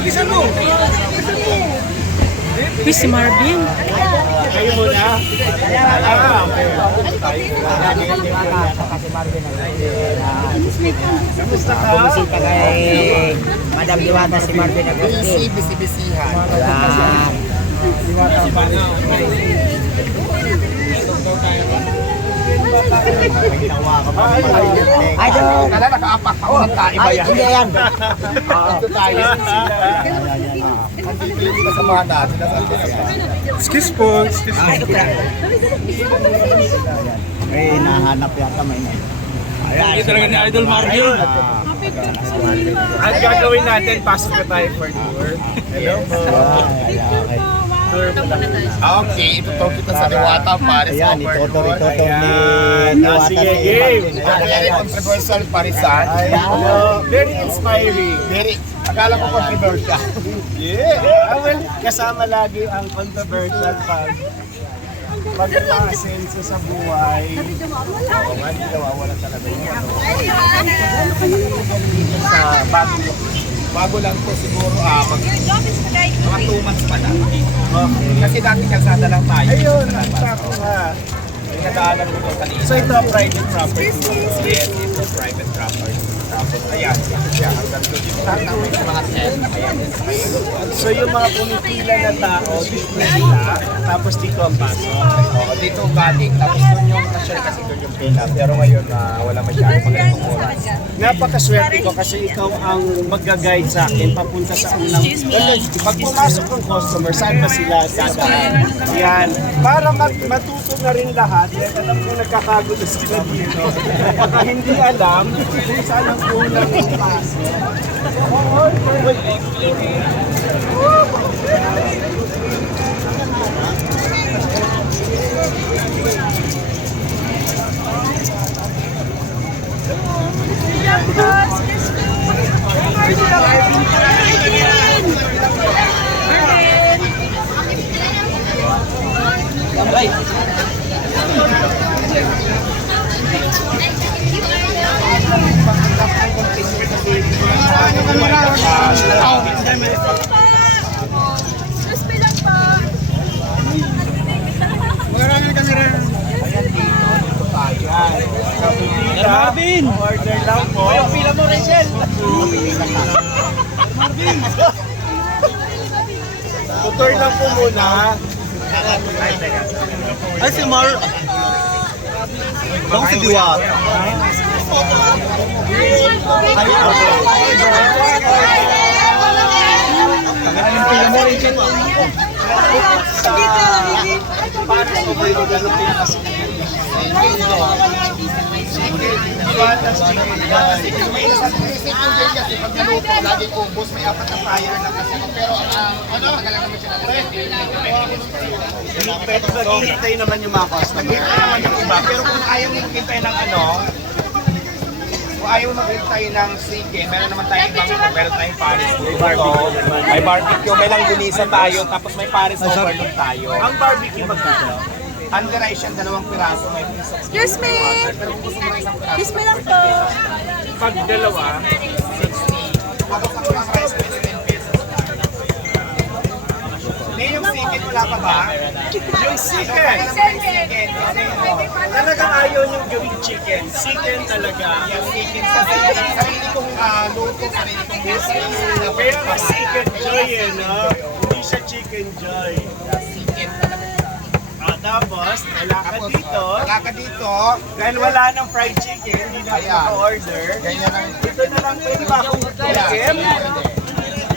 Isa mo! Uy, si Marvin. Kayo muna. Kamusta ka? Bumisita kay Madam Diwata si Marvin Agustin. Bisi-bisihan. Idol! Kala nakaapak ako ng tayo ba Ay, yan? hindi yan. Ito tayo. Hindi kasamahan natin. Excuse po. Excuse po. Eh, nahanap yata may na. Hindi talaga ni Idol Marvin. Ang gagawin natin, pasok na tayo for tour. Hello po. Tour mo lang. Okay, itutok kita sa Diwata Paris Ayan, Overlord. itotor ni Ayan. Diwata Sige, si game. Marvin. Very controversial Parisan. Hello. Very inspiring. Very, akala ko controversial. Yeah. Well, kasama lagi ang controversial pag maasenso sa buhay. Oo nga, hindi nawawala talaga yung sa Bago lang to siguro, mga 2 months pa lang. Okay. Kasi dati kalsada lang tayo. Ayun, ako nga. May nadaanan ko to kanina. So ito, private property. Yes, ito private property. Tapos ayan, ito siya. Hanggang doon dito lahat ng may mga tent. Ayan. So yung mga pumipila na tao, dito na sila, tapos dito ang pasok. Oo, dito galing. Tapos doon yung actually kasi doon yung pila. Pero ngayon wala masyadong magandang oras. Napakaswerte ko kasi ikaw ang mag-guide sa akin papunta sa unang. Pag pumasok ng customer, saan ba sila dadaan? Yan. Para matuto na rin lahat, dahil alam ko nagkakagulo sila dito. Baka hindi alam kung saan ang unang pasok. Marvin! Order lang po. Yung pila mo, Rachel! Marvin! Tutor lang po muna. Ay, si Mar... Bang si Diwat. Ang pila mo, Rachel. Para sa overload, ano pinakasikin? May isang isip yung din kasi pag naluto, lagi ubos, may 4 na fire na kasi. Pero matagal lang naman siya Pero maghihintay naman yung mga customer. naman yung iba. Pero kung ayaw mo maghintay ng kung ayaw maghintay ng chicken, meron naman tayong ibang, meron tayong Paris overload. May barbecue, may langgunisa tayo, tapos may Paris overload tayo. Ang barbecue magkano? Under rice yan, 2 piraso, may piso. Excuse me. Pero kung gusto mo ng isang piraso, Excuse me lang po. Pag dalawa, 60. Tapos ako ng rice, 10 pesos. Hindi yung chicken, wala pa ba? yung chicken. Talagang ayaw niyong gawing chicken. Chicken talaga. Yung chicken kasi sarili kong luto, sarili kong business. Kaya nga chicken joy eh, no? Hindi siya chicken joy. Chicken talaga. Tapos, wala ka dito. Wala ka dito. Dahil wala ng fried chicken, hindi na Ayan. order. Ganyan ang Ito na lang pwede ba akong tikim?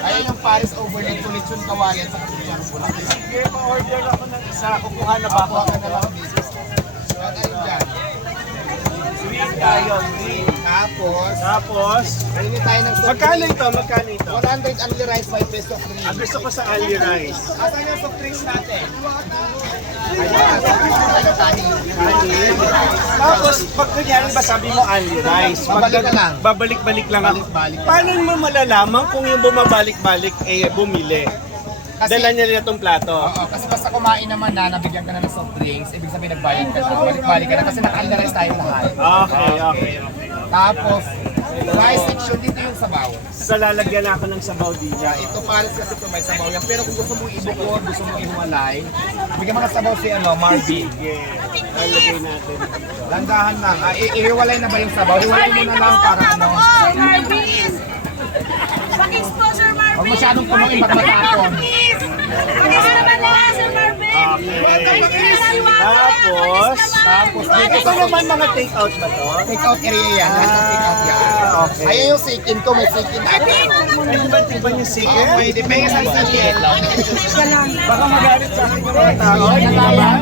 Ayan yung Paris overload, tulitsyon kawayan sa katulian pula. Sige, ma-order ako ng isa. Kukuha na ba ako? Kuha ka na lang business. So, ayun dyan. Sweet tayo, sweet. Tapos, Kainin tayo ng soft magkano drink. ito? Magkano ito? 100 only rice, 5 pesos free. Ang gusto ko sa Ali rice. Asan yung soft drinks natin? Ayun. Tapos, pag kunyari ba sabi mo Ali rice, Babalik ka lang. babalik-balik lang ako. Balik-balik. Paano mo malalaman kung yung bumabalik-balik eh bumili? Kasi- Dala niya rin itong plato. Oo, kasi basta kumain naman na, nabigyan ka na ng soft drinks, ibig sabihin nagbayad ka na, balik-balik ka na kasi naka-under rice tayo lahat. Okay. Tapos, Rice section, dito yung sabaw. So lalagyan ako ng sabaw dito. Ito pares kasi ito may sabaw yan. Pero kung gusto mo ibukod, gusto mo ihumalay, bigyan mga sabaw si Marvin. Lalagay natin. Landahan lang. Ihiwalay na ba yung sabaw? Ihiwalay mo na lang para ano. Marvin! Paki-sponsor Marvin! Huwag masyadong punuin baka matapon. Pakis naman na, Sir Marvin! Tapos, ito naman mga take-out ba to? Take out area yan. Lahat ng take out yan. Okay. Ayan yung sikin ko. May sikin ako. Pwede ba tignan yung chicken? Okay, depende sa sikin. Baka magalit sa akin yung mga tao. Nalaman?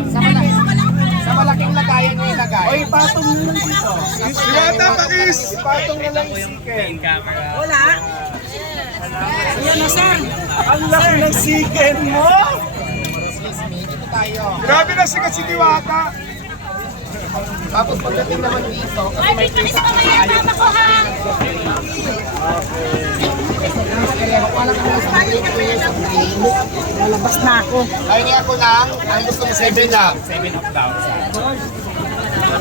Sa malaking lagayan yung ilagay. O ipatong nyo lang dito. Diwata, pakis! Ipatong nyo lang yung chicken. Wala. Ayun na, sir. Ang laki ng chicken mo! Dito tayo. Grabe na sikat si Diwata! Tapos pagdating naman dito, kasi may Marvin, panis mo kaya tama ko, ha? wala ka sa Lalabas na ako. Kaya ako lang, ang gusto mo 7 up. 7 up daw.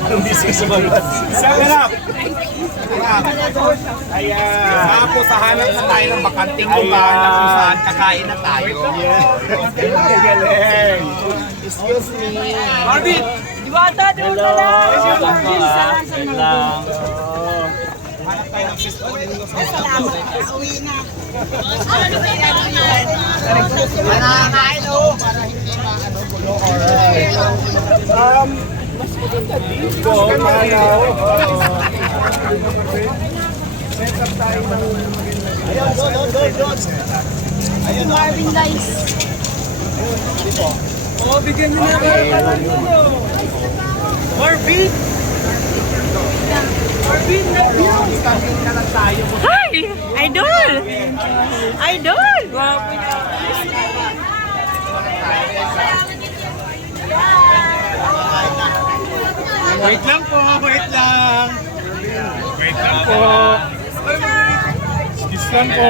Hindi siya sumagot. 7 up! Ayan. Tapos hahanap na tayo ng bakanting lugar na kung saan kakain na tayo. Galing! Excuse me. Marvin! Diwata, doon na lang. Marvin, salamat sa mga Hanap tayo ng fistball. uwi na. Manakain o. Para hindi maano gulo or... Mas maganda dito. Malaw. Set up tayo ng Ayun, doon. Ayun, Marvin, guys. oh, bigyan nyo na Marvin! Marvin, Standing na lang tayo. Hi! Idol! Idol! Wow, Wait lang po, wait lang. Wait lang po. Excuse lang po.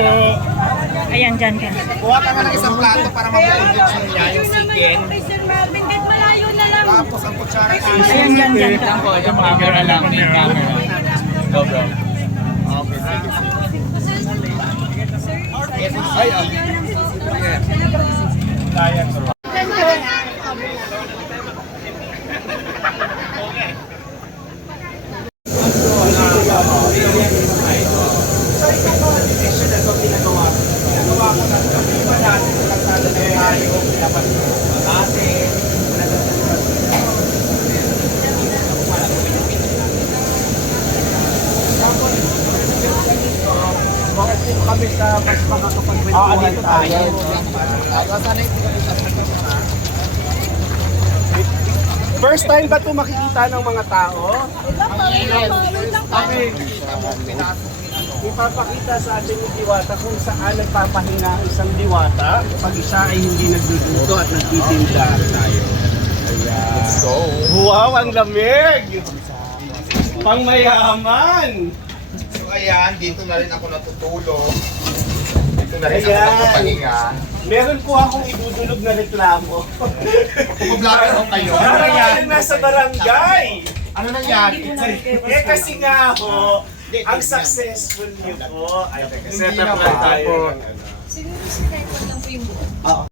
Ayan, dyan ka. Kuha ka nga ng isang plato para mabukod yung niya, yung chicken. Sir Marvin, kahit malayo na lang. Tapos ang kutsara Ayan, dyan ka. Yung camera lang, yung camera. Go, bro. Okay, Kaya ko. Kami sa mas makakapagkwentuhan tayo. First time ba ito makikita ng mga tao? Kami, ipapakita sa atin ni Diwata kung saan nagpapahinga ang isang diwata pag siya ay hindi nagluluto at nagtitinda tayo. Let's go! Wow, ang lamig! Pangmayaman! So ayan, dito na rin ako natutulog. Dito na rin ako Ayan. nagpapahinga. Meron po akong idudulog na reklamo. Pupublagan ko kayo. Ano Para nangyari? kayo nasa barangay! Ano nangyari? Eh kasi nga ho, ang successful niyo po. Ay, teka, set Hindi up na lang ba? tayo. Oo.